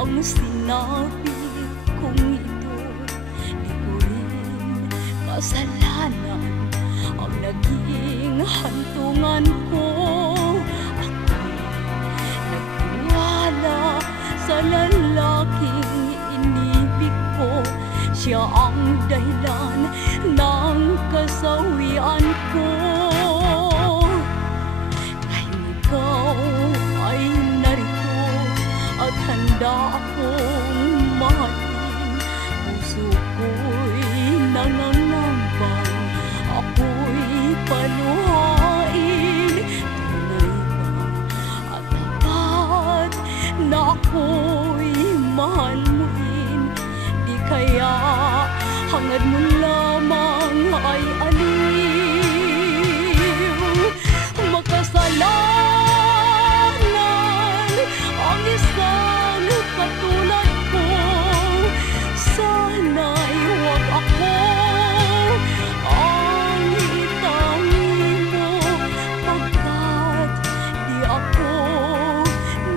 ang sinabi kong ito. Di ko rin kasalanan ang naging hantungan ko. Ako'y nagtiwala sa lalaking inibig ko. Siya ang dahilan ng kasawian ko. Ngayon ikaw ay narito at handa akong mahalin. Puso ko'y nangangambang ako'y paluhain. Tunay ba at tapat na ako'y mahal mo rin? Di kaya hangad mo lamang ay aliw. Makasalanan ang isang katulad ko. Sana'y huwag ako ang itangin mo, pagkat di ako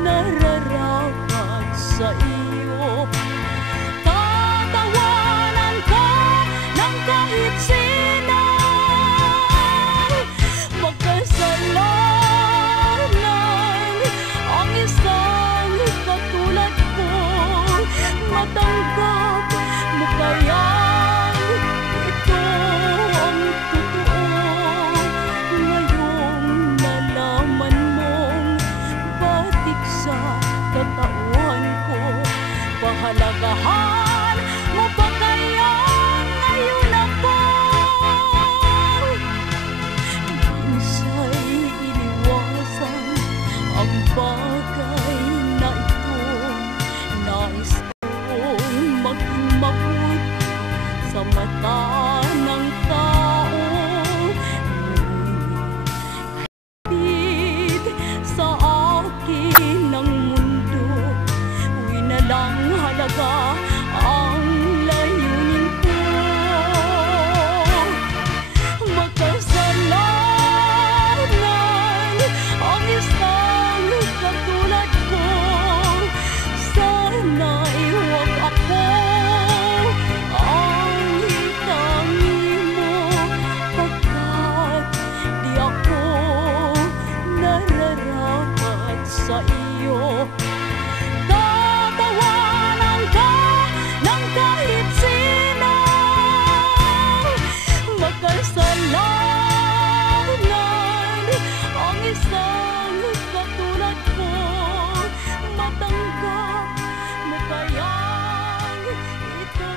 nararapat sa iyo. Tatawanan ko ng kahit sino. Magkasalanan ang isang katulad ko. Matanggap mo kayang ito ang totoo? Ngayong nalaman mong batik sa katauhan ko, pahalagahan mo pa kaya ngayon ako? Minsa'y iniwasan ang bagay na ito. Nais kong maging mabuti sa mata ng tao. Ngunit sa akin ng mundo, winalang halaga ang layunin ko. Magkasalanan ang isang katulad ko. Sana'y huwag ako ang itangin mo, pagkat di ako nararapat sa iyo. Tatawanan ka ng kahit sino. Magkasalanan ang isang katulad ko. Matanggap mo kayang ito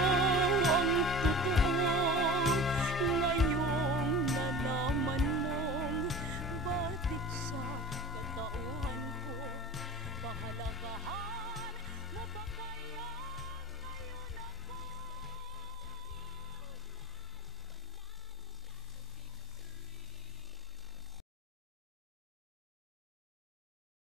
ang totoo? Ngayong nalaman mong batik sa katauhan ko, pahalagahan mo pa kaya?